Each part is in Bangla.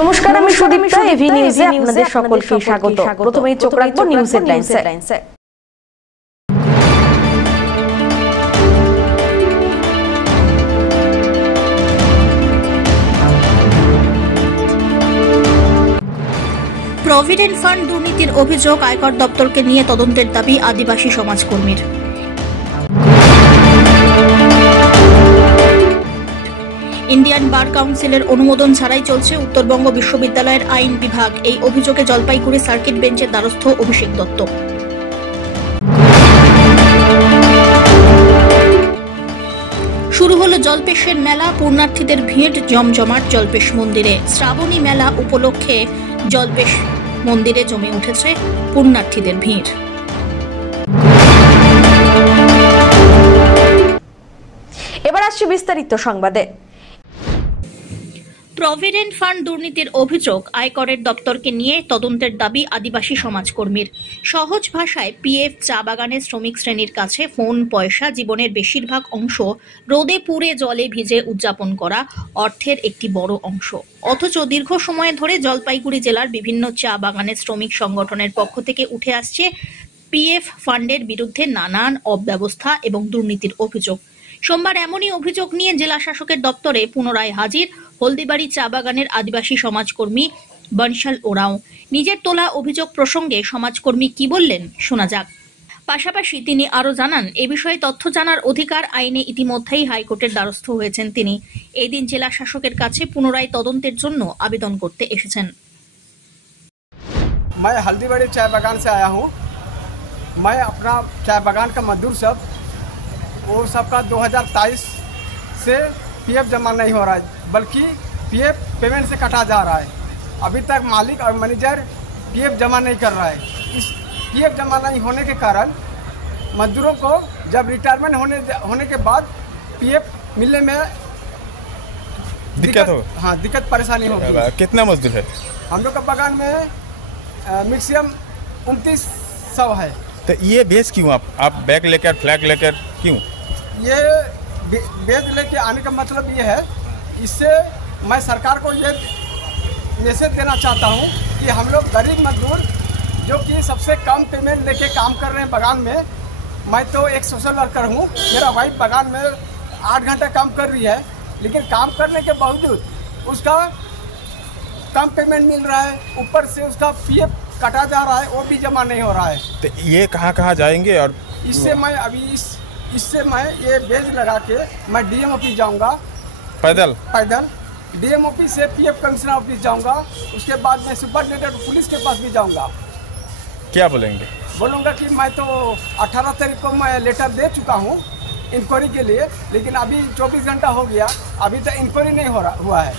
নমস্কার, আমি সুদীপ্তা। এভি নিউজে আপনাদের সকলকে স্বাগত। প্রথমেই চোখ রাখবো নিউজ হেডলাইনসে। প্রভিডেন্ট ফান্ড দুর্নীতির অভিযোগ, আয়কর দপ্তরকে নিয়ে তদন্তের দাবি আদিবাসী সমাজকর্মীর। ইন্ডিয়ান বার কাউন্সিলের অনুমোদন ছাড়াই চলছে উত্তরবঙ্গ বিশ্ববিদ্যালয়ের আইন বিভাগ, এই অভিযোগে জলপাইগুড়ি সার্কিট বেঞ্চের দ্বারস্থ অভিষেক দত্ত। শুরু হলো জল্পেশের মেলা, পূর্ণার্থীদের ভিড় জমজমাট জল্পেশ মন্দিরে। শ্রাবণী মেলা উপলক্ষে জল্পেশ মন্দিরে জমে উঠেছে পূর্ণার্থীদের ভিড়। এবার আসছে বিস্তারিত সংবাদে। প্রভিডেন্ট ফান্ড দুর্নীতির অভিযোগ, আয়করের দপ্তরকে নিয়ে তদন্তের দাবি আদিবাসী সমাজকর্মীর। সহজ ভাষায় পিএফ চা বাগানের শ্রমিক শ্রেণীর কাছে ফোন, পয়সা, জীবনের বেশিরভাগ অংশ রোদে পুড়ে জলে ভিজে উদযাপন করা অর্থের একটি বড় অংশ। অথচ দীর্ঘ সময় ধরে জলপাইগুড়ি জেলার বিভিন্ন চা বাগানের শ্রমিক সংগঠনের পক্ষ থেকে উঠে আসছে পিএফ ফান্ডের বিরুদ্ধে নানান অব্যবস্থা এবং দুর্নীতির অভিযোগ। সোমবার এমনই অভিযোগ নিয়ে জেলা শাসকের দপ্তরে পুনরায় হাজির হলদিবাড়ি চা বাগানের আদিবাসী সমাজকর্মী বনশাল ওরাও। নিজের তোলা অভিযোগ প্রসঙ্গে সমাজকর্মী কি বললেন শোনা যাক। পাশাপাশি তিনি আরো জানান, এ বিষয়ে তথ্য জানার অধিকার আইনে ইতিমধ্যেই হাইকোর্টের দ্বারস্থ হয়েছেন তিনি। এই দিন জেলা শাসকের কাছে পুনরায় তদন্তের জন্য আবেদন করতে এসেছেন। मैं हल्दीबाड़ी चाय बागान से आया हूँ। मैं अपना चाय बागान का मजदूर सब वो सबका 2023 से पीएफ जमा नहीं हो रहा है, बल्कि पीएफ पेमेंट से कटा जा रहा है। अभी तक मालिक और मैनेजर पीएफ जमा नहीं कर रहा है। इस पीएफ जमा नहीं होने के कारण मजदूरों को जब रिटायरमेंट होने के बाद पीएफ मिलने में दिक्कत हो। हाँ, दिक्कत परेशानी होगी। कितना मजदूर है हम लोग का बागान में मैक्सिमम 2900 है। तो ये बेच क्यों आप बैग लेकर फ्लैग लेकर क्यों? ये बेच लेके आने का मतलब ये है, इससे मैं सरकार को ये मैसेज देना चाहता हूँ कि हम लोग गरीब मजदूर जो कि सबसे कम पेमेंट लेके काम कर रहे हैं बागान में। मैं तो एक सोशल वर्कर हूँ, मेरा वाइफ बागान में 8 घंटा काम कर रही है, लेकिन काम करने के बावजूद उसका कम पेमेंट मिल रहा है, ऊपर से उसका पीएफ कटा जा रहा है, वो भी जमा नहीं हो रहा है। तो ये कहाँ जाएंगे? और इससे मैं अभी इससे मैं ये बेज लगा के मैं डीएम ऑफिस जाऊंगा, पैदल डीएम ऑफिस से पीएफ कमिश्नर ऑफिस जाऊंगा, उसके बाद मैं सुपरिटेंडेंट पुलिस के पास भी जाऊंगा। क्या बोलेंगे? बोलूँगा कि मैं तो 18 तारीख को मैं लेटर दे चुका हूँ इंक्वायरी के लिए, लेकिन अभी 24 घंटा हो गया, अभी तक इंक्वायरी नहीं हुआ है।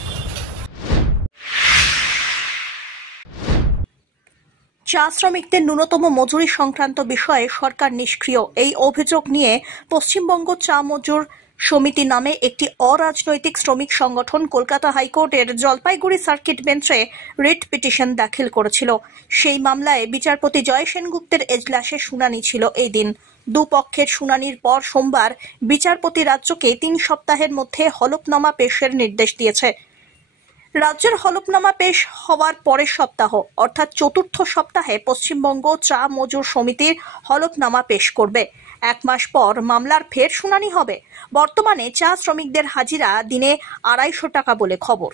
চা শ্রমিকদের ন্যূনতম মজুরি সংক্রান্ত বিষয়ে সরকার নিষ্ক্রিয়, এই অভিযোগ নিয়ে পশ্চিমবঙ্গ চা মজুর সমিতি নামে একটি অরাজনৈতিক শ্রমিক সংগঠন কলকাতা হাইকোর্টের জলপাইগুড়ি সার্কিট বেঞ্চে রিট পিটিশন দাখিল করেছিল। সেই মামলায় বিচারপতি জয় সেনগুপ্তের এজলাসে শুনানি ছিল এই দিন। দুপক্ষের শুনানির পর সোমবার বিচারপতি রাজ্যকে 3 সপ্তাহের মধ্যে হলফনামা পেশের নির্দেশ দিয়েছে। রাজ্যের হলফনামা পেশ হওয়ার পরের সপ্তাহ অর্থাৎ 4র্থ সপ্তাহে পশ্চিমবঙ্গ চা মজুর সমিতির হলফনামা পেশ করবে। 1 মাস পর মামলার ফের শুনানি হবে। বর্তমানে চা শ্রমিকদের হাজিরা দিনে 250 টাকা বলে খবর।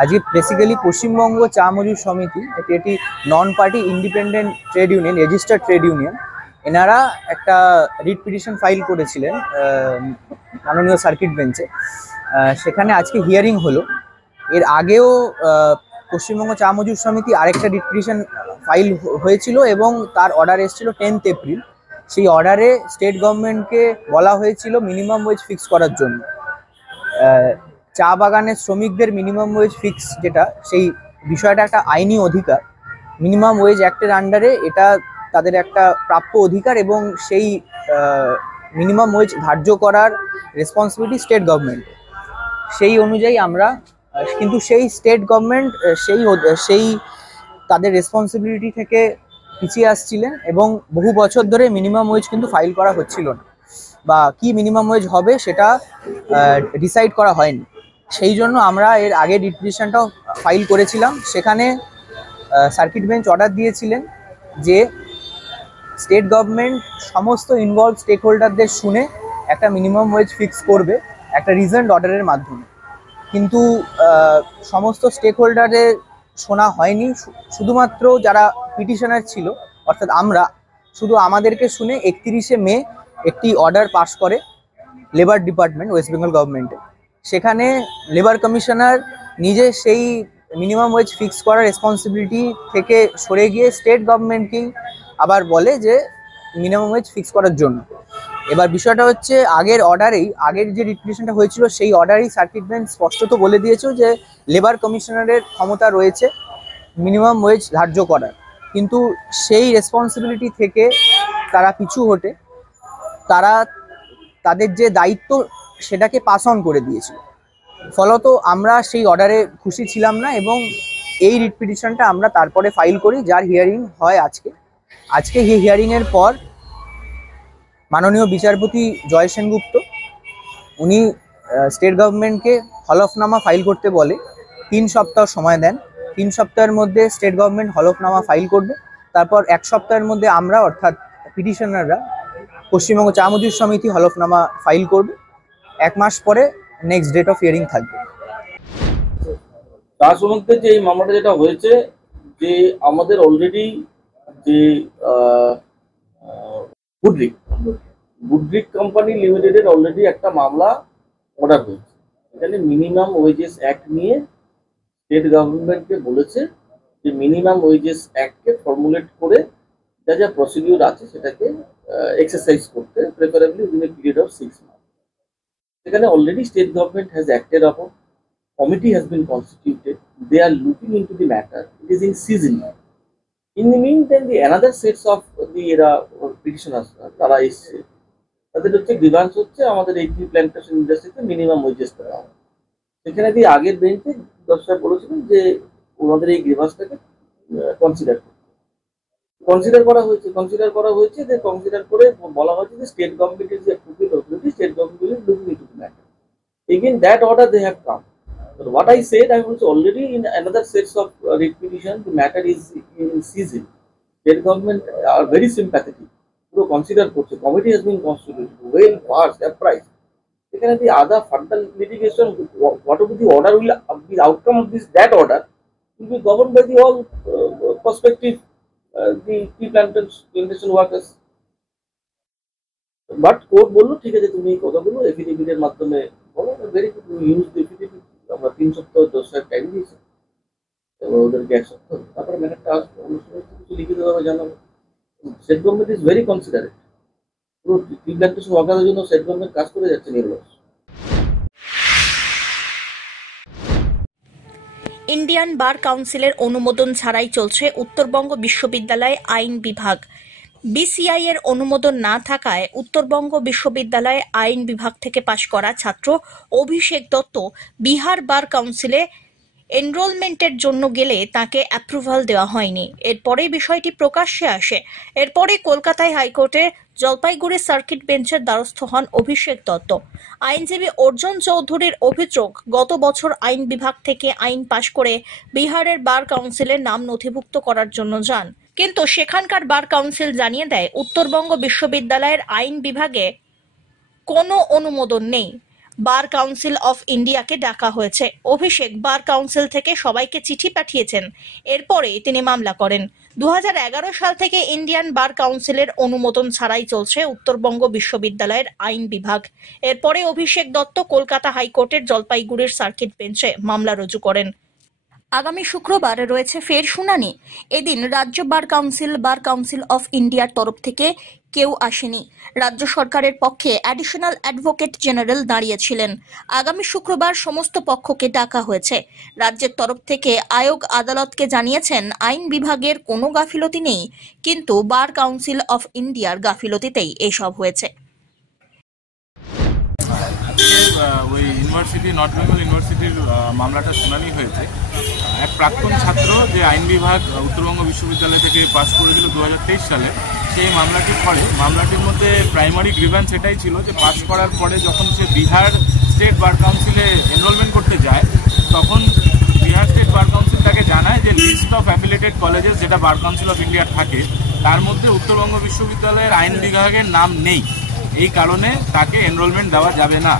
আজকে বেসিক্যালি পশ্চিমবঙ্গ চা মজুর সমিতি এটি non party independent trade union, registered trade union. এনারা একটা রিট পিটিশন ফাইল করেছিলেন মাননীয় সার্কিট বেঞ্চে। সেখানে আজকে হিয়ারিং হলো। এর আগেও পশ্চিমবঙ্গ চা মজুর সমিতি আরেকটা রিট পিটিশন ফাইল হয়েছিল এবং তার অর্ডার এসেছিল 10 এপ্রিল। সেই অর্ডারে স্টেট গভর্নমেন্টকে বলা হয়েছিল মিনিমাম ওয়েজ ফিক্স করার জন্য। চা বাগানের শ্রমিকদের মিনিমাম ওয়েজ ফিক্স যেটা, সেই বিষয়টা একটা আইনি অধিকার। মিনিমাম ওয়েজ অ্যাক্টের আন্ডারে এটা তাদের একটা প্রাপ্য অধিকার এবং সেই মিনিমাম ওয়েজ ধার্য করার রেসপন্সিবিলিটি স্টেট গভর্নমেন্ট। সেই অনুযায়ী আমরা কিন্তু সেই স্টেট গভর্নমেন্ট সেই তাদের রেসপন্সিবিলিটি থেকে পিছিয়ে আসছিলেন এবং বহু বছর ধরে মিনিমাম ওয়েজ কিন্তু ফাইল করা হচ্ছিল না বা কি মিনিমাম ওয়েজ হবে সেটা ডিসাইড করা হয়নি। সেই জন্য আমরা এর আগে রিট পিটিশনটাও ফাইল করেছিলাম। সেখানে সার্কিট বেঞ্চ অর্ডার দিয়েছিলেন যে স্টেট গভর্নমেন্ট সমস্ত ইনভলভ স্টেক হোল্ডারদের শুনে একটা মিনিমাম ওয়েজ ফিক্স করবে একটা রিজনড অর্ডারের মাধ্যমে। কিন্তু সমস্ত স্টেক হোল্ডারের শোনা হয়নি, শুধুমাত্র যারা পিটিশনার ছিল অর্থাৎ আমরা, শুধু আমাদেরকে শুনে 31শে মে একটি অর্ডার পাস করে লেবার ডিপার্টমেন্ট ওয়েস্ট বেঙ্গল গভর্নমেন্টে। সেখানে লেবার কমিশনার নিজে সেই মিনিমাম ওয়েজ ফিক্স করার রেসপন্সিবিলিটি থেকে সরে গিয়ে স্টেট গভর্নমেন্টকেই আবার বলে যে মিনিমাম ওয়েজ ফিক্স করার জন্য। এবার বিষয়টা হচ্ছে আগের যে রিট পিটিশনটা হয়েছিল সেই অর্ডারেই সার্কিট বেঞ্চ স্পষ্টত বলে দিয়েছিল যে লেবার কমিশনারের ক্ষমতা রয়েছে মিনিমাম ওয়েজ ধার্য করার, কিন্তু সেই রেসপন্সিবিলিটি থেকে তারা পিছু হটে তাদের যে দায়িত্ব সেটাকে পাস অন করে দিয়েছিল। ফলত আমরা সেই অর্ডারে খুশি ছিলাম না এবং এই রিট পিটিশনটা আমরা তারপরে ফাইল করি, যার হিয়ারিং হয় আজকে হিয়ারিংয়ের পর মাননীয় বিচারপতি জয় সেনগুপ্ত উনি স্টেট গভর্নমেন্টকে হলফনামা ফাইল করতে বলে 3 সপ্তাহ সময় দেন। 3 সপ্তাহের মধ্যে স্টেট গভর্নমেন্ট হলফনামা ফাইল করবে, তারপর 1 সপ্তাহের মধ্যে আমরা অর্থাৎ পিটিশনাররা পশ্চিমবঙ্গ চা মজুর সমিতি হলফনামা ফাইল করবে। 1 মাস পরে নেক্সট ডেট অফ হিয়ারিং থাকবে। চা শ্রমিকদের যে এই মামলাটা যেটা হয়েছে, যে আমাদের অলরেডি যে গুডরিক কোম্পানি লিমিটেডের অলরেডি একটা মামলা অর্ডার হয়েছে। এখানে মিনিমাম ওয়েজেস অ্যাক্ট নিয়ে স্টেট গভর্নমেন্টকে বলেছে যে মিনিমাম ওয়েজেস অ্যাক্টকে ফর্মুলেট করে যা যা প্রসিডিউর আছে সেটাকে এক্সারসাইজ করতে, preferably within a period of 6 months। এখানে already state government has acted আপন, committee has been constituted, they are looking into the matter, it is in season. In the meantime, the another sets of the petitioners তারা এসছে, তাদের হচ্ছে গ্রিভান্স হচ্ছে আমাদের এই প্ল্যান্টেশন ইন্ডাস্ট্রিতে মিনিমাম ওয়েজেস দেওয়া হয়। সেখানে দিয়ে আগের বেঞ্চে দর্শক বলেছিলেন যে ওনাদের এই গ্রিভান্সটাকে কনসিডার করা হয়েছে যে কনসিডার করে বলা হয়েছে যে স্টেট গভর্নমেন্টের যে appropriate authority, state government is looking into the matter. Again, that order they have come. But what I said, I was already in another sets of writ petition. The matter is in season. State government are very sympathetic. So consider করছে, committee has been constituted, well passed, apprised. Ekhane the other further litigation, whatever the order will, the outcome of that order will be governed by the all prospective the tea plantation workers. But court বললো ঠিক আছে তুমি এই কথাগুলো এফিডেভিটের মাধ্যমে বলো, very good, use the affidavit. আমরা 3 সপ্তাহ 10 টাইম দিয়েছি এবং ওদেরকে 1 সপ্তাহ, তারপরে ম্যাটারটা আসবে, কিছু লিখিতভাবে জানাবো। State government is very considerate, পুরো টি প্ল্যান্টেশন ওয়ার্কারের জন্য স্টেট গভর্নমেন্ট কাজ করে যাচ্ছে নির্লস। ইন্ডিয়ান বার কাউন্সিলের অনুমোদন ছাড়াই চলছে উত্তরবঙ্গ বিশ্ববিদ্যালয় আইন বিভাগ। বিসিআই এর অনুমোদন না থাকায় উত্তরবঙ্গ বিশ্ববিদ্যালয় আইন বিভাগ থেকে পাশ করা ছাত্র অভিষেক দত্ত বিহার বার কাউন্সিলে এনরোলমেন্টের জন্য গেলে তাকে অ্যাপ্রুভাল দেওয়া হয়নি। এরপরে বিষয়টি প্রকাশ্যে আসে। এরপরে কলকাতায় হাইকোর্টে জলপাইগুড়ি সার্কিট বেঞ্চের দ্বারস্থ হন অভিষেক দত্ত। আইনজীবী অর্জুন চৌধুরীর অভিযোগ, গত বছর আইন বিভাগ থেকে আইন পাশ করে বিহারের বার কাউন্সিলের নাম নথিভুক্ত করার জন্য যান, কিন্তু সেখানকার বার কাউন্সিল জানিয়ে দেয় উত্তরবঙ্গ বিশ্ববিদ্যালয়ের আইন বিভাগে কোনো অনুমোদন নেই। বার কাউন্সিল অফ ইন্ডিয়াকে ডাকা হয়েছে। অভিষেক বার কাউন্সিল থেকে সবাইকে চিঠি পাঠিয়েছেন। এরপরে তিনি মামলা করেন। 2011 সাল থেকে ইন্ডিয়ান বার কাউন্সিলের অনুমোদন ছাড়াই চলছে উত্তরবঙ্গ বিশ্ববিদ্যালয়ের আইন বিভাগ। এরপরে অভিষেক দত্ত কলকাতা হাইকোর্টের জলপাইগুড়ির সার্কিট বেঞ্চে মামলা রুজু করেন। আগামী শুক্রবার রয়েছে ফের শুনানি। এদিন রাজ্য বার কাউন্সিল অফ ইন্ডিয়ার তরফ থেকে কেউ আসেনি। রাজ্য সরকারের পক্ষে অ্যাডিশনাল অ্যাডভোকেট জেনারেল দাঁড়িয়েছিলেন। আগামী শুক্রবার সমস্ত পক্ষকে ডাকা হয়েছে। রাজ্যের তরফ থেকে আয়োগ আদালতকে জানিয়েছেন আইন বিভাগের কোনো গাফিলতি নেই, কিন্তু বার কাউন্সিল অফ ইন্ডিয়ার গাফিলতিতেই এসব হয়েছে। ওই ইউনিভার্সিটি, নর্থ বেঙ্গল ইউনিভার্সিটির মামলাটা শুনানি হয়েছে। এক প্রাক্তন ছাত্র যে আইন বিভাগ উত্তরবঙ্গ বিশ্ববিদ্যালয় থেকে পাস করেছিল 2023 সালে, সেই মামলাটির ফলে মামলাটির মধ্যে প্রাইমারি গ্রিভ্যান্স এটাই ছিল যে পাস করার পরে যখন সে বিহার স্টেট বার কাউন্সিলে এনরোলমেন্ট করতে যায়, তখন বিহার স্টেট বার কাউন্সিল তাকে জানায় যে লিস্ট অফ অ্যাফিলিয়েটেড কলেজেস যেটা বার কাউন্সিল অফ ইন্ডিয়ার থাকে তার মধ্যে উত্তরবঙ্গ বিশ্ববিদ্যালয়ের আইন বিভাগের নাম নেই, এই কারণে তাকে এনরোলমেন্ট দেওয়া যাবে না।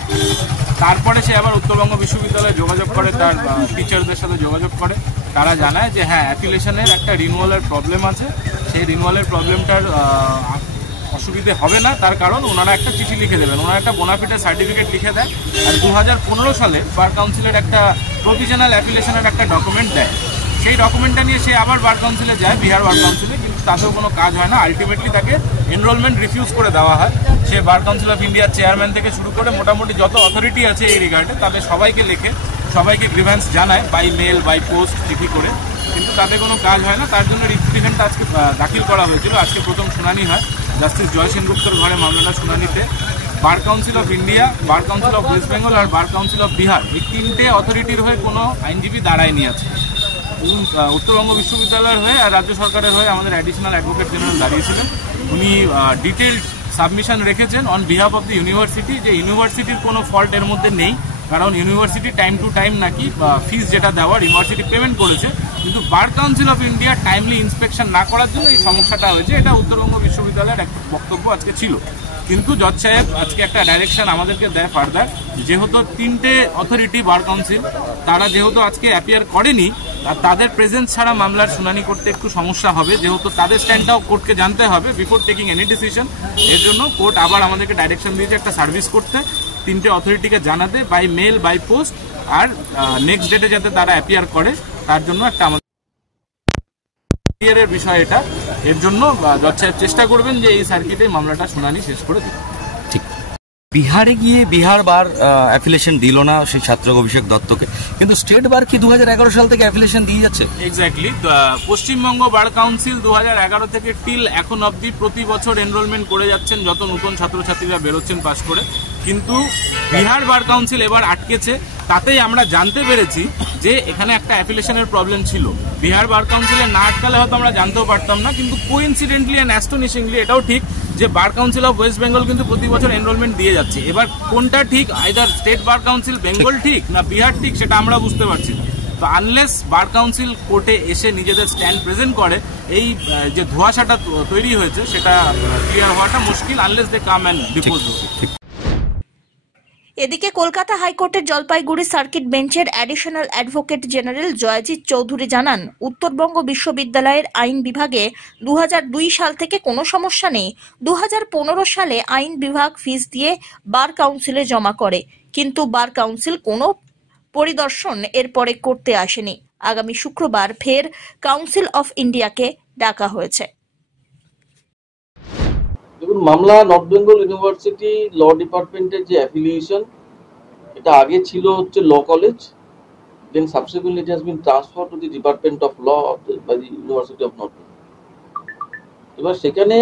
তারপরে সে আবার উত্তরবঙ্গ বিশ্ববিদ্যালয়ে যোগাযোগ করে, তার টিচারদের সাথে যোগাযোগ করে, তারা জানায় যে হ্যাঁ অ্যাফিলিয়েশনের একটা রিনিউয়ালের প্রবলেম আছে, সেই রিনিউয়ালের প্রবলেমটার অসুবিধে হবে না, তার কারণ ওনারা একটা চিঠি লিখে দেবেন, ওনারা একটা বোনাফিডের সার্টিফিকেট লিখে দেয়। আর 2015 সালে বার কাউন্সিলের একটা প্রভিশনাল অ্যাফিলিয়েশনের একটা ডকুমেন্ট দেয়, সেই ডকুমেন্টটা নিয়ে সে আবার বার কাউন্সিলে যায়, বিহার বার কাউন্সিলে, কিন্তু তাতেও কোনো কাজ হয় না। আলটিমেটলি তাকে এনরোলমেন্ট রিফিউজ করে দেওয়া হয়। সে বার কাউন্সিল অফ ইন্ডিয়ার চেয়ারম্যান থেকে শুরু করে মোটামুটি যত অথরিটি আছে এই রিগার্ডে তাদের সবাইকে লেখে, সবাইকে গ্রিভ্যান্স জানায় বাই মেল বাই পোস্ট চিঠি করে, কিন্তু তাতে কোনো কাজ হয় না। তার জন্য রিট পিটিশনটা আজকে দাখিল করা হয়েছিল। আজকে প্রথম শুনানি হয় জাস্টিস জয় সেনগুপ্তর ঘরে মামলাটা শুনানিতে bar council of India, bar council of West Bengal আর বার কাউন্সিল অফ বিহার এই তিনটে অথরিটির হয়ে কোনো আইনজীবী দাঁড়ায়নি আছে। উত্তরবঙ্গ বিশ্ববিদ্যালয়ের হয়ে আর রাজ্য সরকারের হয়ে আমাদের অ্যাডিশনাল অ্যাডভোকেট জেনারেল দাঁড়িয়েছিলেন। উনি ডিটেলড সাবমিশন রেখেছেন on behalf of the university, যে ইউনিভার্সিটির কোনো ফল্ট এর মধ্যে নেই, কারণ ইউনিভার্সিটি টাইম টু টাইম নাকি ফিস যেটা দেওয়ার ইউনিভার্সিটি পেমেন্ট করেছে, কিন্তু বার council of India timely inspection না করার জন্য এই সমস্যাটা হয়েছে। এটা উত্তরবঙ্গ বিশ্ববিদ্যালয়ের একটা বক্তব্য আজকে ছিল, কিন্তু জজ সাহেব আজকে একটা ডাইরেকশন আমাদেরকে দেয় ফার্দার, যেহেতু তিনটে অথরিটি বার কাউন্সিল তারা যেহেতু আজকে অ্যাপিয়ার করেনি, আর তাদের প্রেজেন্স ছাড়া মামলার শুনানি করতে একটু সমস্যা হবে, যেহেতু তাদের স্ট্যান্ডটাও কোর্টকে জানতে হবে বিফোর টেকিং এনি ডিসিশন। এর জন্য কোর্ট আবার আমাদেরকে ডাইরেকশন দিয়েছে একটা সার্ভিস করতে, তিনটে অথরিটিকে জানাতে বাই মেল বাই পোস্ট, আর নেক্সট ডেটে যাতে তারা অ্যাপিয়ার করে তার জন্য একটা আমাদের বিষয় এটা। এর জন্য জজ সাহেব চেষ্টা করবেন যে এই সার্কিটে মামলাটা শুনানি শেষ করে দিন। ঠিক, বিহারে গিয়ে বিহার বার অ্যাফিলিয়েশন দিল না সেই ছাত্র অভিষেক দত্তকে, কিন্তু স্টেট বার কি 2011 সাল থেকে অ্যাফিলিয়েশন দিয়ে যাচ্ছে? এক্স্যাক্টলি, পশ্চিমবঙ্গ বার কাউন্সিল 2011 থেকে টিল এখন অবধি প্রতি বছর এনরোলমেন্ট করে যাচ্ছেন যত নতুন ছাত্রছাত্রীরা বেরোচ্ছেন পাশ করে, কিন্তু বিহার বার কাউন্সিল এবার আটকেছে। তাতেই আমরা জানতে পেরেছি যে এখানে একটা অ্যাফিলিয়েশনের প্রবলেম ছিল। বিহার বার কাউন্সিলে না আটকালে হয়তো আমরা জানতেও পারতাম না, কিন্তু কোইন্সিডেন্টলি অ্যান্ড অ্যাস্টোনিশিংলি এটাও ঠিক যে বার কাউন্সিল অফ ওয়েস্ট বেঙ্গল কিন্তু প্রতি বছর এনরোলমেন্ট দিয়ে যাচ্ছে। এবার কোনটা ঠিক, either state bar council Bengal ঠিক না বিহার ঠিক, সেটা আমরা বুঝতে পারছি না। তো আনলেস বার কাউন্সিল কোর্টে এসে নিজেদের স্ট্যান্ড প্রেজেন্ট করে, এই যে ধোঁয়াশাটা তৈরি হয়েছে সেটা ক্লিয়ার হওয়াটা মুশকিল, আনলেস দে কাম অ্যান্ড ডিপোজ। এদিকে কলকাতা হাইকোর্টের জলপাইগুড়ি সার্কিট বেঞ্চের additional advocate general Joyjit Chowdhury জানান, উত্তরবঙ্গ বিশ্ববিদ্যালয়ের আইন বিভাগে 2002 সাল থেকে কোনো সমস্যা নেই। 2015 সালে আইন বিভাগ ফিস দিয়ে বার কাউন্সিলে জমা করে, কিন্তু বার কাউন্সিল কোনো পরিদর্শন এরপরে করতে আসেনি। আগামী শুক্রবার ফের কাউন্সিল অফ ইন্ডিয়াকে ডাকা হয়েছে। দেখুন, মামলা নর্থ বেঙ্গল ইউনিভার্সিটি ল ডিপার্টমেন্টের যে অ্যাফিলিয়েশন, এটা আগে ছিল হচ্ছে law college, then subsequently it has been transfer to the department of law by the university of North Bengal. এবার সেখানে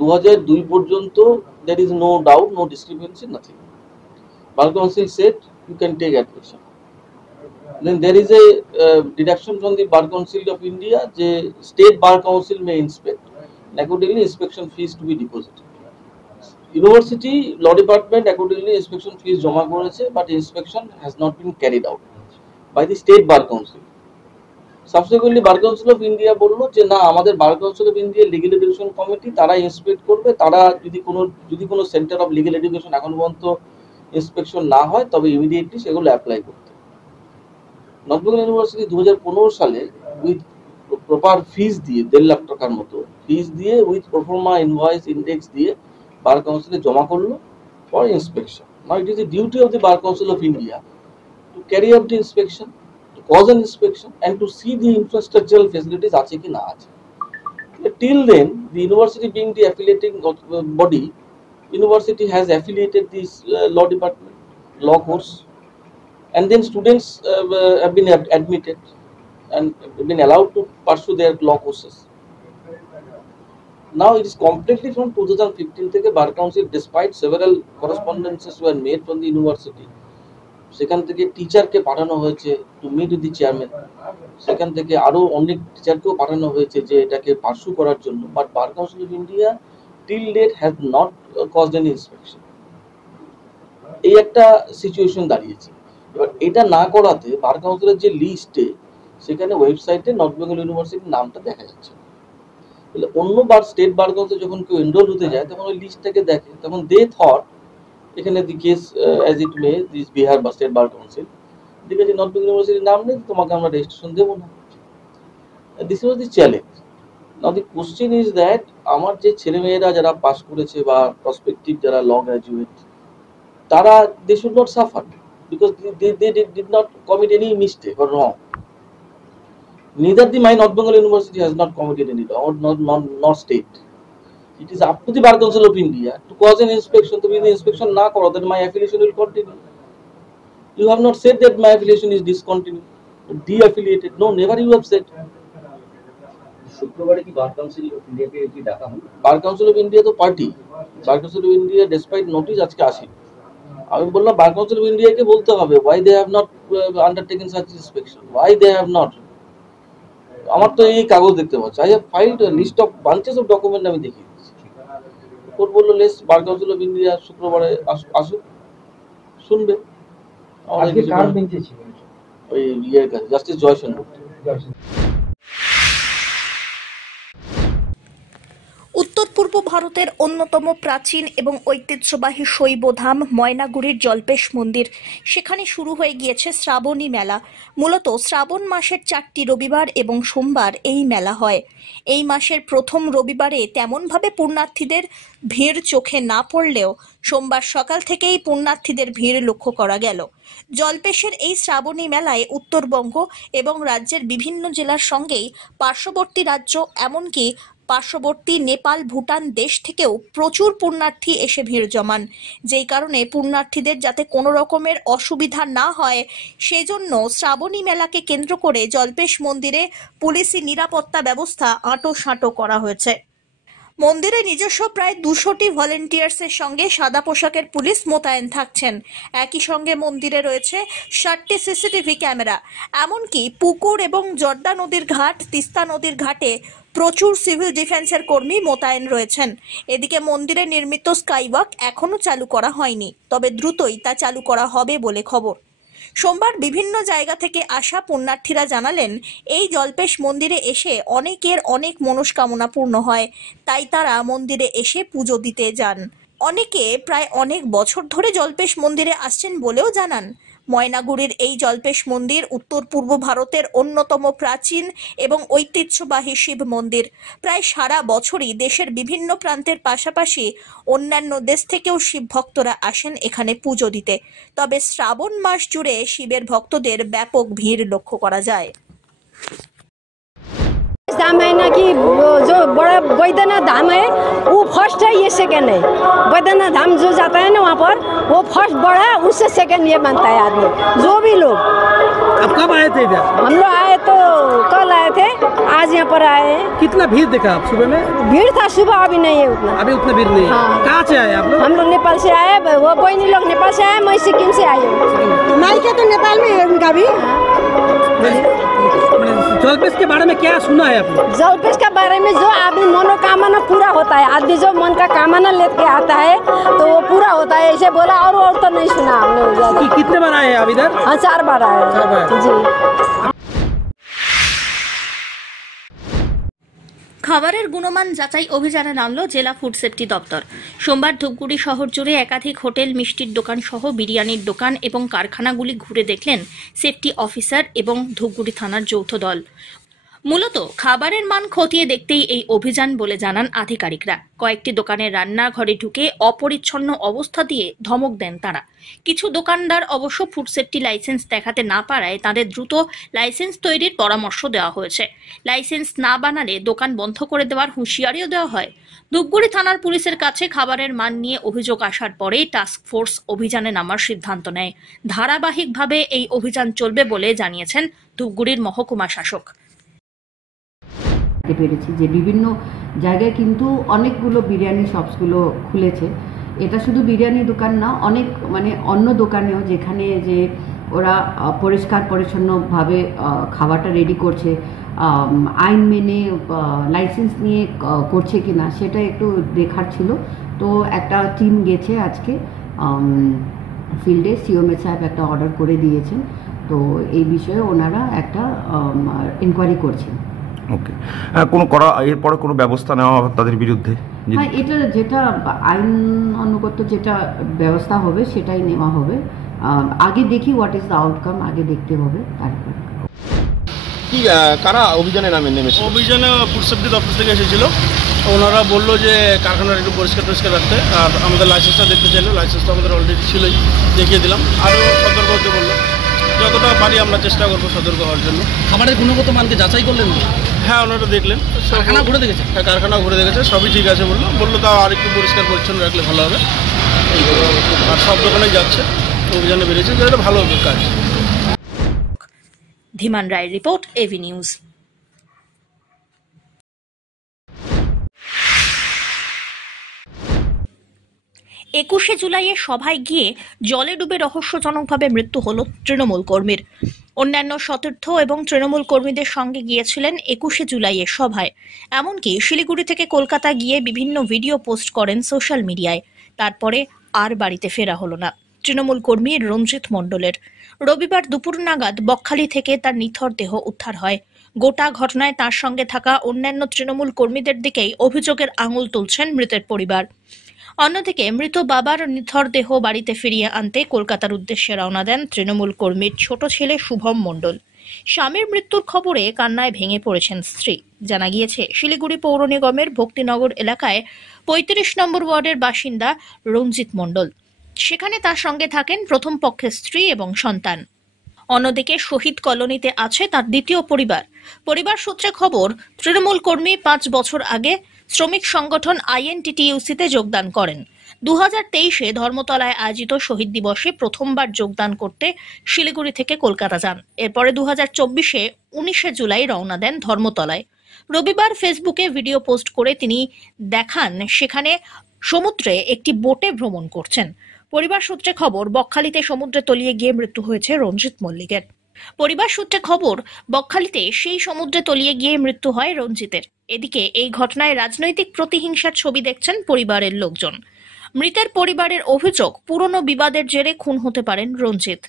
2002 পর্যন্ত there is no doubt, no discrepancy, nothing. Bar Council said you can take action. Then there is a deduction from the Bar Council of India, the State Bar Council may inspect. Accordingly, inspection fees to be deposited. University Law Department accordingly inspection fees jama koreche, but inspection has not been carried out by the State Bar Council. Subsequently, Bar Council of India bollo je na amader Bar Council of India Legal Education Committee tara inspect korbe, tara jodi kono center of legal education ekhon porjonto inspection na hoy tobe immediately segulo apply korte. North Bengal University 2015 সালে with proper fees দিয়ে 1.5 লাখ টাকার মতো ফিস দিয়ে উইথ প্রোফর্মা ইনভয়েস ইন্ডেক্স দিয়ে বার কাউন্সিলে জমা করলো for inspection. Now it is the duty of the bar council of India to carry out the inspection, to cause an inspection and to see the infrastructural facilities আছে কি না আছে। Till then, the university being the affiliating body, university has affiliated this law department, law course, and then students have been admitted and been allowed to pursue their law courses. Now it is completely from 2015 থেকে bar council, despite several correspondences were made from the university, সেখান থেকে টিচারকে পাঠানো হয়েছে to meet with the chairman, সেখান থেকে আরো অনেক টিচারকেও পাঠানো হয়েছে যে এটাকে পার্সু করার জন্য, but bar council of India till date has not caused any inspection. এই একটা সিচুয়েশন দাঁড়িয়েছে। এবার এটা না করাতে বার কাউন্সিলের যে লিস্টে, সেখানে ওয়েবসাইটে নর্থ বেঙ্গল ইউনিভার্সিটির নামটা দেখা যাচ্ছে। তাহলে অন্য স্টেট বার কাউন্সিল যখন কেউ এনরোল হতে যায় তখন ওই লিস্টটাকে দেখে, তখন দে থট এখানে দি case as it May this Bihar বা স্টেট বার কাউন্সিল ঠিক আছে, নর্থ বেঙ্গল ইউনিভার্সিটির নাম নেই, তোমাকে আমরা রেজিস্ট্রেশন দেবো না। This was the challenge. Now the question is that আমার যে ছেলেমেয়েরা যারা পাস করেছে বা প্রসপেক্টিভ যারা ল গ্র্যাজুয়েট, তারা they should not suffer because they did not commit any mistake or wrong. Neither the my North Bengal University has not committed any wrong, or not state. It is up to the Bar Council of India to cause an inspection. To be the inspection na karo, then my affiliation will continue. You have not said that my affiliation is discontinued, de-affiliated. No, never you have said. শুক্রবারে কি বার কাউন্সিল অফ ইন্ডিয়াকে কি ডাকা হবে? বার কাউন্সিল অফ ইন্ডিয়া তো party, bar council of India despite notice আজকে আসে। আমি বললাম বার কাউন্সিল অফ ইন্ডিয়াকে বলতে হবে why they have not undertaken such inspection, why they have not. আমার তো এই কাগজ দেখতে পাচ্ছি, I have filed a list of bunches of document, আমি দেখিয়ে দিচ্ছি। কোর্ট বললো less bar council of India শুক্রবারে আসুক, শুনবে। আজকে কার বেঞ্চে ছিল? ওই ইয়ের কাছে, জাস্টিস জয় সেনগুপ্ত। উত্তর পূর্ব ভারতের অন্যতম প্রাচীন এবং ঐতিহ্যবাহী শৈবধাম ময়নাগুড়ির জল্পেশ মন্দির, সেখানে শুরু হয়ে গিয়েছে শ্রাবণী মেলা। মূলত শ্রাবণ মাসের 4টি রবিবার এবং সোমবার এই মেলা হয়। এই মাসের প্রথম রবিবারে তেমনভাবে পুণ্যার্থীদের ভিড় চোখে না পড়লেও সোমবার সকাল থেকেই পুণ্যার্থীদের ভিড় লক্ষ্য করা গেল। জল্পেশের এই শ্রাবণী মেলায় উত্তরবঙ্গ এবং রাজ্যের বিভিন্ন জেলার সঙ্গেই পার্শ্ববর্তী রাজ্য, এমনকি পার্শ্ববর্তী নেপাল, ভুটান দেশ থেকেও প্রচুর পুণ্যার্থী এসে ভিড় জমান। যেই কারণে পুণ্যার্থীদের যাতে কোনো রকমের অসুবিধা না হয়, সেজন্য শ্রাবণী মেলাকে কেন্দ্র করে জল্পেশ মন্দিরে পুলিশি নিরাপত্তা ব্যবস্থা আঁটো করা হয়েছে। মন্দিরে নিজস্ব প্রায় 200টি ভলেন্টিয়ার্সের সঙ্গে সাদা পোশাকের পুলিশ মোতায়েন থাকছেন। একই সঙ্গে মন্দিরে রয়েছে 7টি সিসিটিভি ক্যামেরা। এমনকি পুকুর এবং জর্দা নদীর ঘাট, তিস্তা নদীর ঘাটে প্রচুর সিভিল ডিফেন্সের কর্মী মোতায়েন রয়েছেন। এদিকে মন্দিরে নির্মিত স্কাইওয়াক এখনো চালু করা হয়নি, তবে দ্রুতই তা চালু করা হবে বলে খবর। সোমবার বিভিন্ন জায়গা থেকে আসা পুণ্যার্থীরা জানালেন, এই জল্পেশ মন্দিরে এসে অনেকের অনেক মনস্কামনা পূর্ণ হয়, তাই তারা মন্দিরে এসে পুজো দিতে যান। অনেকে প্রায় অনেক বছর ধরে জল্পেশ মন্দিরে আসছেন বলেও জানান। ময়নাগুড়ির এই জল্পেশ মন্দির উত্তর পূর্ব ভারতের অন্যতম প্রাচীন এবং ঐতিহ্যবাহী শিব মন্দির। প্রায় সারা বছরই দেশের বিভিন্ন প্রান্তের পাশাপাশি অন্যান্য দেশ থেকেও শিব ভক্তরা আসেন এখানে পুজো দিতে। তবে শ্রাবণ মাস জুড়ে শিবের ভক্তদের ব্যাপক ভিড় লক্ষ্য করা যায়। धाम है ना कि जो बड़ा बैद्यनाथ धाम है वो फर्स्ट है, ये सेकंड है। बैद्यनाथ धाम जो जाता है ना वहाँ पर वो फर्स्ट बड़ा है, उससे सेकंड ये मानता है आदमी, जो भी लोग। अब कब आए थे इधर? हम लोग आए तो कल आए थे, आज यहाँ पर आए हैं। कितना भीड़ देखा आप सुबह में? भीड़ था सुबह, अभी नहीं है उतना। अभी उतना भीड़ नहीं है। हाँ। कहाँ से आए आप लोग? हम लोग नेपाल से आए, वो बहनी लोग नेपाल से आए, मैं सिक्किम से आई हूँ। मायके तो नेपाल में है उनका भी। जल्पेश के बारे में क्या सुना है आपने? जल्पेश के बारे में जो आदमी मनोकामना पूरा होता है, आदमी जो मन का कामना लेके आता है तो वो पूरा होता है, ऐसे बोला। और तो नहीं सुना हमने। कितने बार आए आप इधर? हाँ, 4 बार आए जी। খাবারের গুণমান যাচাই অভিযানে নামল জেলা ফুড সেফটি দপ্তর। সোমবার ধূপগুড়ি শহর জুড়ে একাধিক হোটেল, মিষ্টির দোকান সহ বিরিয়ানির দোকান এবং কারখানাগুলি ঘুরে দেখলেন সেফটি অফিসার এবং ধূপগুড়ি থানার যৌথ দল। মূলত খাবারের মান খতিয়ে দেখতেই এই অভিযান বলে জানান আধিকারিকরা। কয়েকটি দোকানের রান্নাঘরে ঢুকে অপরিচ্ছন্ন অবস্থা দিয়ে ধমক দেন তারা। কিছু দোকানদার অবশ্য ফুড সেফটি লাইসেন্স দেখাতে না পারায় তাদের দ্রুত লাইসেন্স তৈরির পরামর্শ দেওয়া হয়েছে। লাইসেন্স না বানালে দোকান বন্ধ করে দেওয়ার হুঁশিয়ারিও দেওয়া হয়। ধূপগুড়ি থানার পুলিশের কাছে খাবারের মান নিয়ে অভিযোগ আসার পরেই টাস্ক ফোর্স অভিযানে নামার সিদ্ধান্ত নেয়। ধারাবাহিকভাবে এই অভিযান চলবে বলে জানিয়েছেন ধূপগুড়ির মহকুমা শাসক। পেরেছি যে বিভিন্ন জায়গায় কিন্তু অনেকগুলো বিরিয়ানি শপসগুলো খুলেছে। এটা শুধু বিরিয়ানি দোকান না, অনেক অন্য দোকানেও যেখানে যে ওরা পরিষ্কার পরিচ্ছন্নভাবে খাবারটা রেডি করছে, আইন মেনে লাইসেন্স নিয়ে করছে কিনা সেটা একটু দেখার ছিল। তো একটা টিম গেছে আজকে ফিল্ডে সিওমএ সাহেব একটা অর্ডার করে দিয়েছেন, তো এই বিষয়ে ওনারা একটা ইনকোয়ারি করছেন। ওকে, কোনো করা এরপরে কোনো ব্যবস্থা নেওয়া হবে তাদের বিরুদ্ধে? হ্যাঁ, এটা যেটা আইন অনুগত যেটা ব্যবস্থা হবে সেটাই নেওয়া হবে। আগে দেখি হোয়াট ইজ দ্য আউটকাম, আগে দেখতে হবে তারপর। কি কারা অভিযানে নেমেছে? অভিযানে ফুড সেফটি দপ্তর থেকে এসেছিল, ওনারা বললো যে কারখানার একটু পরিষ্কার রাখতে, আর আমাদের লাইসেন্সটা দেখতে চাইলো, লাইসেন্স তো আমাদের অলরেডি ছিলই, দেখিয়ে দিলাম। আরও সতর্ক হতে বললো, যতটা পারি আমরা চেষ্টা করবো সতর্ক হওয়ার জন্য। খাবারের গুণগত মানকে যাচাই করলেন? হ্যাঁ, ওনারা দেখলেন, কারখানা ঘুরে দেখেছে। হ্যাঁ, কারখানা ঘুরে দেখেছে, সবই ঠিক আছে বললো তাও আর একটু পরিষ্কার পরিচ্ছন্ন রাখলে ভালো হবে। আর সব দোকানে যাচ্ছে, অভিযানে বেরিয়েছে, এটা ভালো কাজ। ধীমান রায়ের রিপোর্ট, এভি নিউজ। একুশে জুলাইয়ে সভায় গিয়ে জলে ডুবে রহস্যজনকভাবে মৃত্যু হল তৃণমূল কর্মীর। অন্যান্য সতীর্থ এবং তৃণমূল কর্মীদের সঙ্গে গিয়েছিলেন 21শে জুলাইয়ের সভায়। এমনকি শিলিগুড়ি থেকে কলকাতা গিয়ে বিভিন্ন ভিডিও পোস্ট করেন সোশ্যাল মিডিয়ায়। তারপরে আর বাড়িতে ফেরা হলো না তৃণমূল কর্মী রঞ্জিত মণ্ডলের। রবিবার দুপুর নাগাদ বকখালি থেকে তার নিথর দেহ উদ্ধার হয়। গোটা ঘটনায় তার সঙ্গে থাকা অন্যান্য তৃণমূল কর্মীদের দিকেই অভিযোগের আঙুল তুলছেন মৃতের পরিবার। অন্যদিকে মৃত বাবার নিথর দেহ বাড়িতে ফিরিয়ে আনতে কলকাতার উদ্দেশ্যে রওনা দেন তৃণমূল কর্মীর ছোট ছেলে শুভম মণ্ডল। স্বামীর মৃত্যুর খবরে কান্নায় ভেঙে পড়েছেন স্ত্রী। জানা গিয়েছে, শিলিগুড়ি পৌর নিগমের ভক্তিনগর এলাকায় 35 নম্বর ওয়ার্ডের বাসিন্দা রঞ্জিত মণ্ডল। সেখানে তার সঙ্গে থাকেন প্রথম পক্ষের স্ত্রী এবং সন্তান। অন্যদিকে শহীদ কলোনিতে আছে তার দ্বিতীয় পরিবার সূত্রে খবর, তৃণমূল কর্মী 5 বছর আগে শ্রমিক সংগঠন INTTUC-তে যোগদান করেন। 2023-এ ধর্মতলায় আয়োজিত শহীদ দিবসে প্রথমবার যোগদান করতে শিলিগুড়ি থেকে কলকাতা যান। এরপরে 2024-এ 19শে জুলাই রওনা দেন ধর্মতলায়। রবিবার ফেসবুকে ভিডিও পোস্ট করে তিনি দেখান সেখানে সমুদ্রে একটি বোটে ভ্রমণ করছেন। পরিবার সূত্রে খবর, বকখালিতে সমুদ্রে তলিয়ে গিয়ে মৃত্যু হয়েছে রঞ্জিত মল্লিকের। পরিবার সূত্রে খবর, বকখালিতে সেই সমুদ্রে তলিয়ে গিয়ে মৃত্যু হয় রঞ্জিতের। এদিকে এই ঘটনায় রাজনৈতিক প্রতিহিংসার ছবি দেখছেন পরিবারের লোকজন। মৃতের পরিবারের অভিযোগ, পুরনো বিবাদের জেরে খুন হতে পারেন রঞ্জিত।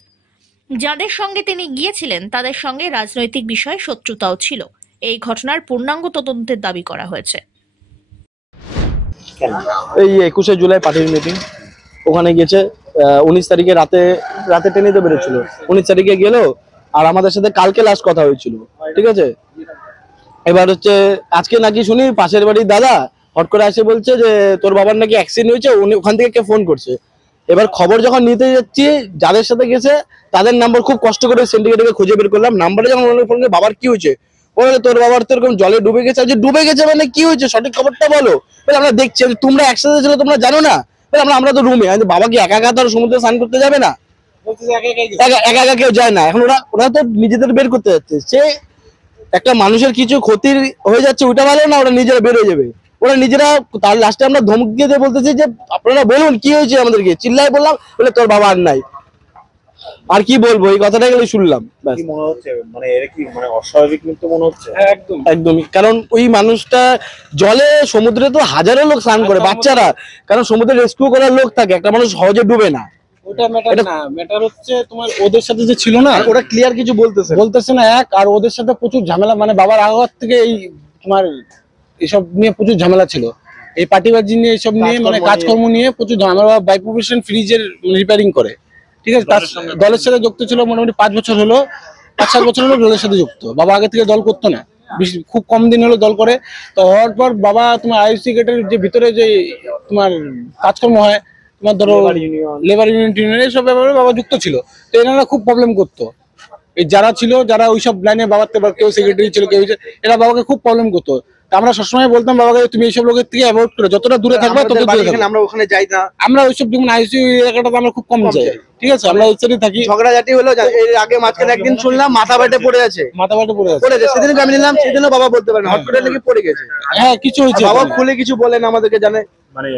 যাদের সঙ্গে তিনি গিয়েছিলেন তাদের সঙ্গে রাজনৈতিক বিষয়ে শত্রুতাও ছিল। এই ঘটনার পূর্ণাঙ্গ তদন্তের দাবি করা হয়েছে। এই 21শে জুলাই পার্টির মিটিং, ওখানে গেছে 19 তারিখে রাতে ট্রেনে তো বেরোচ্ছিল, 19 তারিখে গেল। আর আমাদের সাথে কালকে লাস্ট কথা হয়েছিল, ঠিক আছে। এবার হচ্ছে আজকে নাকি শুনি পাশের বাড়ির দাদা হট করে আসে বলছে যে তোর বাবার নাকি অ্যাক্সিডেন্ট হয়েছে, ওখান থেকে কে ফোন করছে। এবার খবর যখন নিতে যাচ্ছি, যাদের সাথে গেছে তাদের নাম্বার খুব কষ্ট করে সিন্ডিকেটকে খুঁজে বের করলাম। নাম্বারে যখন ফোন করে বাবার কি হয়েছে, বলে তোর বাবার তো এরকম জলে ডুবে গেছে। আজ ডুবে গেছে মানে কি হয়েছে, সঠিক খবরটা বলো। বলে আমরা দেখছি, তোমরা একসাথে ছিল, তোমরা জানো না। আমরা তো রুমে, বাবা কি একা একা তো সমুদ্রে স্নান করতে যাবে না? একা একা কেউ যায় না। এখন ওরা তো নিজেদের বের করতে যাচ্ছে। সে একটা মানুষের কিছু ক্ষতির হয়ে যাচ্ছে, ওটা ভালো না, ওরা নিজেরা বের হয়ে যাবে। ওরা নিজেরা, তার লাস্টে আমরা ধমক দিয়ে বলতেছি যে আপনারা বলুন কি হয়েছে আমাদেরকে। চিল্লাই বললাম, বলে তোর বাবা আর নাই। আর কি বলবো, এই কথাটা গেলে শুনলাম। মনে হচ্ছে মানে এর কি মানে অস্বাভাবিক মৃত্যু মনে হচ্ছে। একদমই, কারণ ওই মানুষটা জলে, সমুদ্রে তো হাজারো লোক স্নান করে, বাচ্চারা, কারণ সমুদ্রে রেস্কিউ করার লোক থাকে, একটা মানুষ সহজে ডুবে না। ওটা ম্যাটার না, ম্যাটার হচ্ছে তোমার ওদের সাথে যে ছিল না, ওরা ক্লিয়ার কিছু বলতেছে না। আর ওদের সাথে প্রচুর ঝামেলা, মানে বাবার আগত থেকে এই তোমার এসব নিয়ে প্রচুর ঝামেলা ছিল। এই পার্টিবাজি নিয়ে, এসব নিয়ে, মানে কাজকর্ম নিয়ে প্রচুর ঝামেলা। আমার বাবা বাই প্রফেশন ফ্রিজের রিপেয়ারিং করে, ঠিক আছে। তার দলের সাথে যুক্ত ছিল মোটামুটি 5 বছর হলো, 5-7 বছর হলো দলের সাথে যুক্ত। বাবা আগে থেকে দল করতো না, খুব কম দিন হলো দল করে। তো হওয়ার পর বাবা তোমার আইসি গেটের যে ভিতরে যে তোমার কাজকর্ম হয়, তোমার ধরো লেবার ইউনিয়ন, এইসব ব্যাপারে বাবা যুক্ত ছিল। তো এনারা খুব প্রবলেম করতো। এই যারা ছিল, যারা ওইসব লাইনে বাবার কেউ সেক্রেটারি ছিল, কেউ এরা বাবাকে খুব প্রবলেম করতো। আমরা সবসময় বলতাম বাবাকে, তুমি এইসব লোকের থেকে অ্যাভয়েড করো, যতটা দূরে থাকবে তত দূরে থাকবে। আমরা ওখানে যাই না, আমরা ওইসব যেমন আইসিইউ এলাকাটাতে আমরা খুব কম যাই, ঠিক আছে। আমরা ওইখানে থাকি। ঝগড়াঝাটি হলো, এর আগে মাঝখানে একদিন শুনলাম মাথা বাটে পড়ে আছে। সেদিন আমি নিলাম, সেদিনও বাবা বলতে পারেন হট করে নাকি পড়ে গেছে। হ্যাঁ, কিছু হয়েছে, বাবা খুলে কিছু বলেন আমাদেরকে, জানে মানে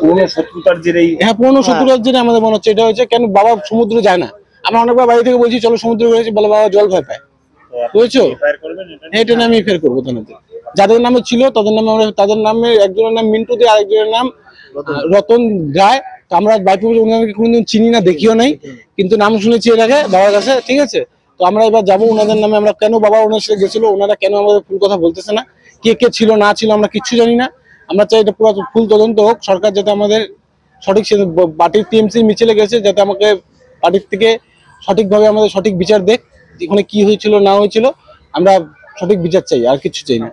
পুরনো শত্রুতার জেরেই। হ্যাঁ, পুরনো শত্রুতার জেরে আমাদের মনে হচ্ছে এটা হয়েছে। কেন বাবা সমুদ্রে যায় না, আমরা অনেকবার বাড়ি থেকে বলছি চলো সমুদ্রে গেছি, বলে বাবা জল ভয় পায়, বুঝছো। এটা নামে ফের করবো থানাতে। যাদের নামে ছিল তাদের নামে, তাদের নামে একজনের নাম মিন্টু দে, আরেকজনের নাম রতন রায়, তো আমরা বাইক ওনাদেরকে কোনোদিন চিনি না, দেখিও নাই, কিন্তু নাম শুনেছি এর আগে বাবার কাছে, ঠিক আছে। তো আমরা এবার যাবো ওনাদের নামে, আমরা কেন বাবা ওনার সাথে গেছিল, ওনারা কেন আমাদের ফুল কথা বলতেছে না, কে কে ছিল না ছিল আমরা কিচ্ছু জানি না। আমরা চাই এটা পুরো ফুল তদন্ত হোক, সরকার যাতে আমাদের সঠিক পার্টির টিএমসি মিছিলে গেছে যাতে আমাকে পার্টির থেকে সঠিকভাবে আমাদের সঠিক বিচার দেখ, এখানে কি হয়েছিল না হয়েছিল, আমরা সঠিক বিচার চাই, আর কিছু চাই না।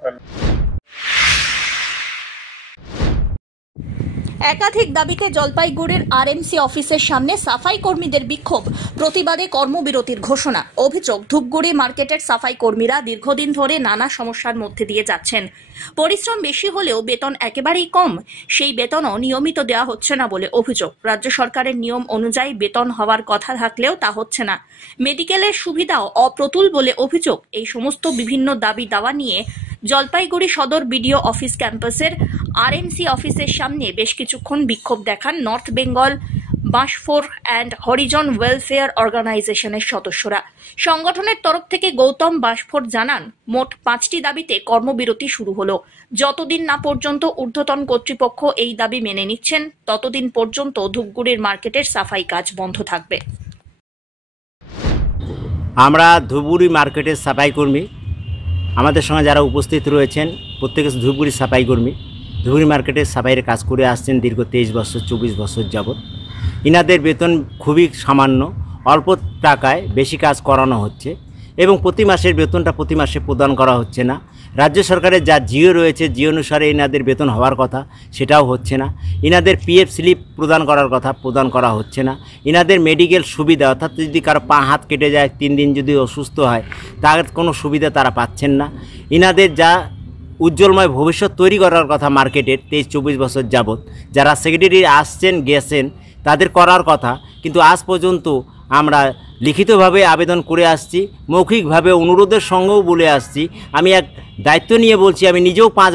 একাধিক দাবিতে জলপাইগুড়ির আরএমসি অফিসের সামনে সাফাই কর্মীদের বিক্ষোভ, প্রতিবাদে কর্মবিরতির ঘোষণা। অভিযোগ, ধূপগুড়ি মার্কেটের সাফাই কর্মীরা দীর্ঘদিন ধরে নানা সমস্যার মধ্যে দিয়ে যাচ্ছেন। পরিশ্রম বেশি হলেও বেতন একেবারেই কম, সেই বেতনও নিয়মিত দেওয়া হচ্ছে না বলে অভিযোগ। রাজ্য সরকারের নিয়ম অনুযায়ী বেতন হওয়ার কথা থাকলেও তা হচ্ছে না। মেডিকেলের সুবিধাও অপ্রতুল বলে অভিযোগ। এই সমস্ত বিভিন্ন দাবি দাওয়া নিয়ে জলপাইগুড়ি সদর বিডিও অফিস ক্যাম্পাসের আরএমসি অফিসের সামনে বেশ কিছুক্ষণ বিক্ষোভ দেখান north Bengal Bansphor and Harijan welfare অর্গানাইজেশনের সদস্যরা। সংগঠনের তরফ থেকে গৌতম বাঁশফোর জানান, মোট 5টি দাবিতে কর্মবিরতি শুরু হলো। যতদিন না পর্যন্ত ঊর্ধ্বতন কর্তৃপক্ষ এই দাবি মেনে নিচ্ছেন, ততদিন পর্যন্ত ধূপগুড়ির মার্কেটের সাফাই কাজ বন্ধ থাকবে। আমরা ধূপগুড়ি মার্কেটের সাফাই কর্মী, আমাদের সঙ্গে যারা উপস্থিত রয়েছেন প্রত্যেকে ধূপগুড়ি সাফাই কর্মী। ধূপগুড়ি মার্কেটের সাফাইয়ের কাজ করে আসছেন দীর্ঘ 23 বছর 24 বছর যাবৎ। ইনাদের বেতন খুবই সামান্য, অল্প টাকায় বেশি কাজ করানো হচ্ছে এবং প্রতি মাসের বেতনটা প্রতি মাসে প্রদান করা হচ্ছে না। রাজ্য সরকারের যা জিও রয়েছে, জিও অনুসারে ইনাদের বেতন হওয়ার কথা সেটাও হচ্ছে না। ইনাদের পিএফ স্লিপ প্রদান করার কথা প্রদান করা হচ্ছে না। ইনাদের মেডিকেল সুবিধা, অর্থাৎ যদি কারো পা হাত কেটে যায়, 3 দিন যদি অসুস্থ হয়, তার কোনো সুবিধা তারা পাচ্ছেন না। ইনাদের যা উজ্জ্বলময় ভবিষ্যৎ তৈরি করার কথা মার্কেটের 23-24 বছর যাবৎ যারা সেক্রেটারি আসছেন গেছেন তাদের করার কথা, কিন্তু আজ পর্যন্ত আমরা লিখিতভাবে আবেদন করে আসছি, মৌখিকভাবে অনুরোধের সঙ্গেও বলে আসছি। আমি এক দায়িত্ব নিয়ে বলছি, আমি নিজেও 5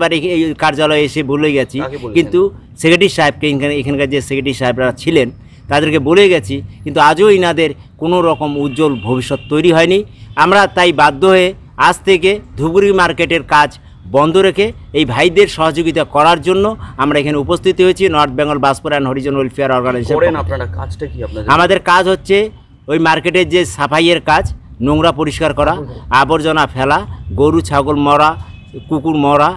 বার এই কার্যালয়ে এসে বলে গেছি, কিন্তু সেক্রেটারি সাহেবকে, এখানকার যে সেক্রেটারি সাহেবরা ছিলেন তাদেরকে বলে গেছি, কিন্তু আজও ইনাদের কোনো রকম উজ্জ্বল ভবিষ্যৎ তৈরি হয়নি। আমরা তাই বাধ্য হয়ে আজ থেকে ধূপগুড়ি মার্কেটের কাজ বন্ধ রেখে এই ভাইদের সহযোগিতা করার জন্য আমরা এখানে উপস্থিত হয়েছি। North Bengal Bansphor and Harijan welfare organisation. আপনারা কাজটা কি? আমাদের কাজ হচ্ছে ওই মার্কেটের যে সাফাইয়ের কাজ, নোংরা পরিষ্কার করা, আবর্জনা ফেলা, গরু ছাগল মরা, কুকুর মরা,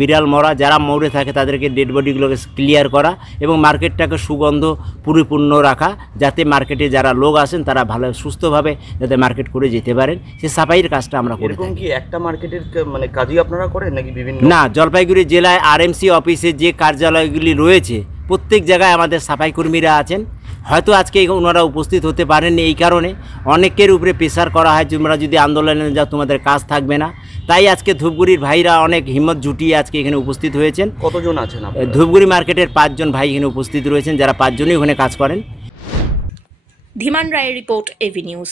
বিড়াল মরা, যারা মরে থাকে তাদেরকে ডেড বডিগুলোকে ক্লিয়ার করা এবং মার্কেটটাকে সুগন্ধ পরিপূর্ণ রাখা, যাতে মার্কেটে যারা লোক আসেন তারা ভালো সুস্থভাবে যাতে মার্কেট করে যেতে পারেন, সেই সাফাইয়ের কাজটা আমরা করি। এরকম কি একটা মার্কেটের মানে কাজই আপনারা করেন নাকি বিভিন্ন? না, জলপাইগুড়ি জেলায় আরএমসি অফিসে যে কার্যালয়গুলি রয়েছে প্রত্যেক জায়গায় আমাদের সাফাই কর্মীরা আছেন। হয়তো আজকে ওনারা উপস্থিত হতে পারেননি, এই কারণে অনেকের উপরে প্রেসার করা হয়, তোমরা যদি আন্দোলনে যাও তোমাদের কাজ থাকবে না। তাই আজকে ধূপগুড়ির ভাইরা অনেক হিম্মত জুটিয়ে আজকে এখানে উপস্থিত হয়েছেন। কতজন আছেন? ধূপগুড়ি মার্কেটের 5 জন ভাই এখানে উপস্থিত রয়েছেন, যারা 5 জনই ওখানে কাজ করেন। ধীমান রায়ের রিপোর্ট, এভি নিউজ।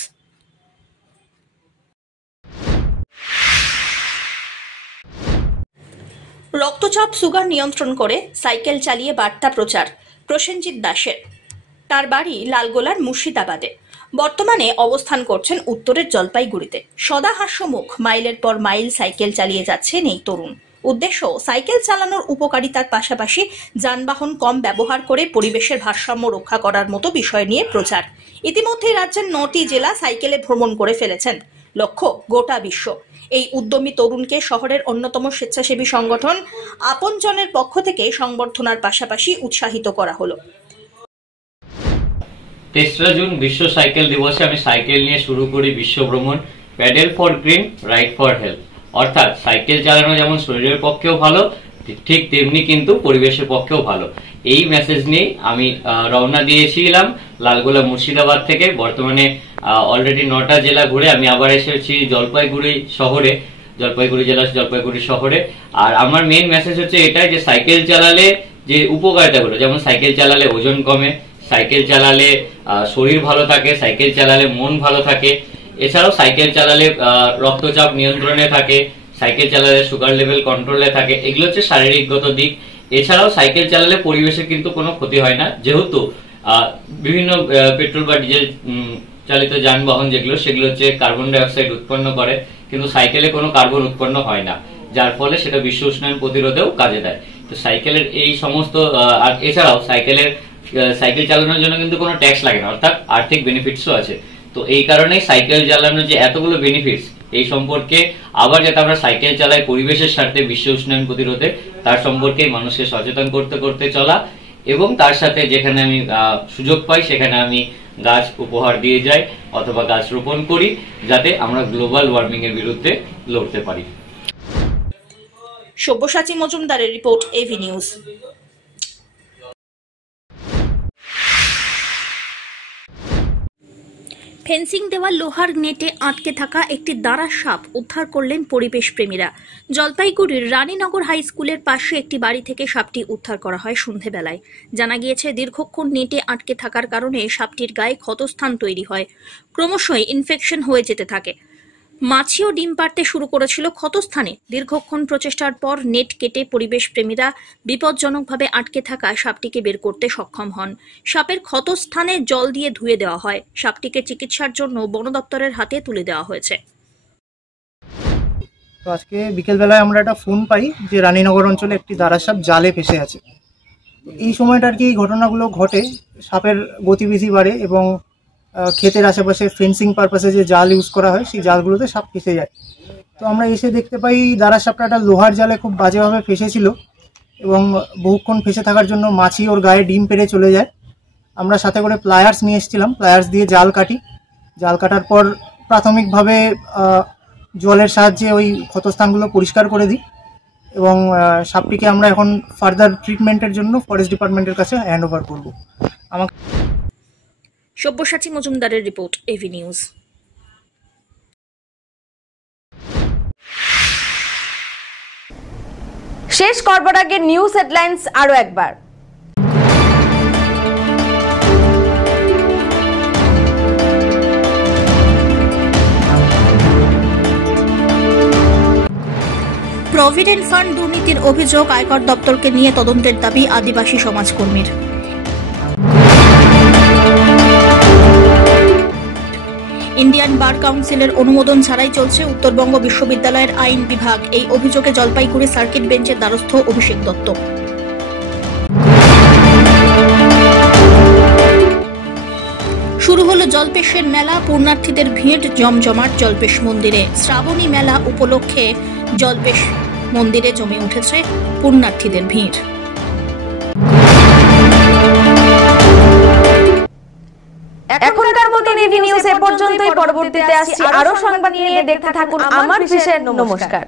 রক্তচাপ সুগার নিয়ন্ত্রণ করে সাইকেল চালিয়ে বার্তা প্রচার প্রসেনজিৎ দাসের। তার বাড়ি লালগোলার মুর্শিদাবাদে, বর্তমানে অবস্থান করছেন উত্তরের জলপাইগুড়িতে। সদা হাস্যমুখ, মাইলের পর মাইল সাইকেল চালিয়ে যাচ্ছেন এই তরুণ। উদ্দেশ্য, সাইকেল চালানোর উপকারিতার পাশাপাশি যানবাহন কম ব্যবহার করে পরিবেশের ভারসাম্য রক্ষা করার মতো বিষয় নিয়ে প্রচার। ইতিমধ্যে রাজ্যের 9টি জেলা সাইকেলে ভ্রমণ করে ফেলেছেন। লক্ষ্য, গোটা বিশ্ব। এই উদ্যমী তরুণকে শহরের অন্যতম স্বেচ্ছাসেবী সংগঠন আপনজনের পক্ষ থেকে সংবর্ধনার পাশাপাশি উৎসাহিত করা হলো। 3রা জুন বিশ্ব সাইকেল দিবসে আমি সাইকেল নিয়ে শুরু করি বিশ্ব ভ্রমণ। Pedal for green, ride for health. অর্থাৎ সাইকেল চালানো যেমন শরীরের পক্ষেও ভালো, ঠিক তেমনি কিন্তু পরিবেশের পক্ষেও ভালো। এই মেসেজ নিয়ে আমি রওনা দিয়েছিলাম লালগোলা মুর্শিদাবাদ থেকে। বর্তমানে অলরেডি 9টা জেলা ঘুরে আমি আবার এসেছি জলপাইগুড়ি শহরে, জলপাইগুড়ি জেলা জলপাইগুড়ি শহরে। আর আমার মেইন মেসেজ হচ্ছে এটাই যে সাইকেল চালালে যে উপকারিতাগুলো, যেমন সাইকেল চালালে ওজন কমে, সাইকেল চালালে শরীর ভালো থাকে, সাইকেল চালালে মন ভালো থাকে, এছাড়াও সাইকেল চালালে রক্তচাপ নিয়ন্ত্রণে থাকে, সাইকেল চালালে সুগার লেভেল কন্ট্রোলে থাকে। এগুলো হচ্ছে শারীরিকগত দিক। এছাড়াও সাইকেল চালালে পরিবেশের কিন্তু কোনো ক্ষতি হয় না, যেহেতু বিভিন্ন পেট্রোল বা ডিজেল চালিত যানবাহন যেগুলো, সেগুলো হচ্ছে কার্বন ডাই অক্সাইড উৎপন্ন করে, কিন্তু সাইকেলে কোনো কার্বন উৎপন্ন হয় না, যার ফলে সেটা বিশ্ব উষ্ণায়ন প্রতিরোধেও কাজে দেয়। তো তো সাইকেলের এই সমস্ত আর এছাড়াও সাইকেল চালানোর জন্য কিন্তু কোনো ট্যাক্স লাগে না, অর্থাৎ আর্থিক বেনিফিটসও আছে। তো এই কারণে সাইকেল চালানোর যে এতগুলো বেনিফিটস, এই সম্পর্কে আবার যাতে আমরা সাইকেল চালাই পরিবেশের স্বার্থে, বিশ্ব উষ্ণায়ন প্রতিরোধে, তার সম্পর্কে মানুষকে সচেতন করতে করতে চলা, এবং তার সাথে যেখানে আমি সুযোগ পাই সেখানে আমি গাছ উপহার দিয়ে যাই অথবা গাছ রোপণ করি, যাতে আমরা গ্লোবাল ওয়ার্মিং এর বিরুদ্ধে লড়তে পারি। সব্যসাচী মজুমদারের রিপোর্ট, এভি নিউজ। ফেন্সিং দেওয়া লোহার নেটে আটকে থাকা একটি দাঁড়া সাপ উদ্ধার করলেন পরিবেশ প্রেমীরা। জলপাইগুড়ির রানীনগর হাই স্কুলের পাশে একটি বাড়ি থেকে সাপটি উদ্ধার করা হয় সন্ধেবেলায়। জানা গিয়েছে, দীর্ঘক্ষণ নেটে আটকে থাকার কারণে সাপটির গায়ে ক্ষতস্থান তৈরি হয়, ক্রমশই ইনফেকশন হয়ে যেতে থাকে। মাছিও ডিম পাড়তে শুরু করেছিল ক্ষতস্থানে। দীর্ঘক্ষণ প্রচেষ্টার পর নেট কেটে পরিবেশ প্রেমীরা বিপজ্জনকভাবে আটকে থাকা সাপটিকে বের করতে সক্ষম হন। সাপের ক্ষতস্থানে জল দিয়ে ধুয়ে দেওয়া হয়। সাপটিকে চিকিৎসার জন্য বন দপ্তরের হাতে তুলে দেওয়া হয়েছে। তো আজকে বিকেলবেলায় আমরা একটা ফোন পাই যে রানীনগর অঞ্চলে একটি দাঁড়া সাপ জালে ফেসে আছে। এই সময়টা আর কি এই ঘটনাগুলো ঘটে, সাপের গতিবিধি বাড়ে এবং ক্ষেতের আশেপাশে ফেন্সিং পারপাসে যে জাল ইউজ করা হয় সেই জালগুলোতে সাপ ফেসে যায়। তো আমরা এসে দেখতে পাই দাঁড়া সাপটা একটা লোহার জালে খুব বাজেভাবে ফেসেছিল এবং বহুক্ষণ ফেসে থাকার জন্য মাছি ওর গায়ে ডিম পেড়ে চলে যায়। আমরা সাথে করে প্লায়ার্স নিয়ে এসেছিলাম, প্লায়ার্স দিয়ে জাল কাটি। জাল কাটার পর প্রাথমিকভাবে জলের সাহায্যে ওই ক্ষতস্থানগুলো পরিষ্কার করে দিই এবং সাপটিকে আমরা এখন ফার্দার ট্রিটমেন্টের জন্য ফরেস্ট ডিপার্টমেন্টের কাছে হ্যান্ড ওভার করবো। আমাকে সব্যসাচী মজুমদারের রিপোর্ট, এভি নিউজ। শেষ করবার আগে নিউজ হেডলাইন্স আরো একবার। প্রভিডেন্ট ফান্ড দুর্নীতির অভিযোগ, আয়কর দপ্তরকে নিয়ে তদন্তের দাবি আদিবাসী সমাজকর্মীর। ইন্ডিয়ান বার কাউন্সিলের অনুমোদন ছাড়াই চলছে উত্তরবঙ্গ বিশ্ববিদ্যালয়ের আইন বিভাগ, এই অভিযোগে জলপাইগুড়ি সার্কিট বেঞ্চের দ্বারস্থ অভিষেক দত্ত। শুরু হলো জলপেশের মেলা, পূর্ণার্থীদের ভিড় জমজমাট জলপেশ মন্দিরে। শ্রাবণী মেলা উপলক্ষে জলপেশ মন্দিরে জমে উঠেছে পূর্ণার্থীদের ভিড়। এখনকার মতো এভি নিউজ এ পর্যন্তই। পরবর্তীতে আসছি আরো সংবাদ নিয়ে, দেখতে থাকুন আমার বিশেষ। নমস্কার।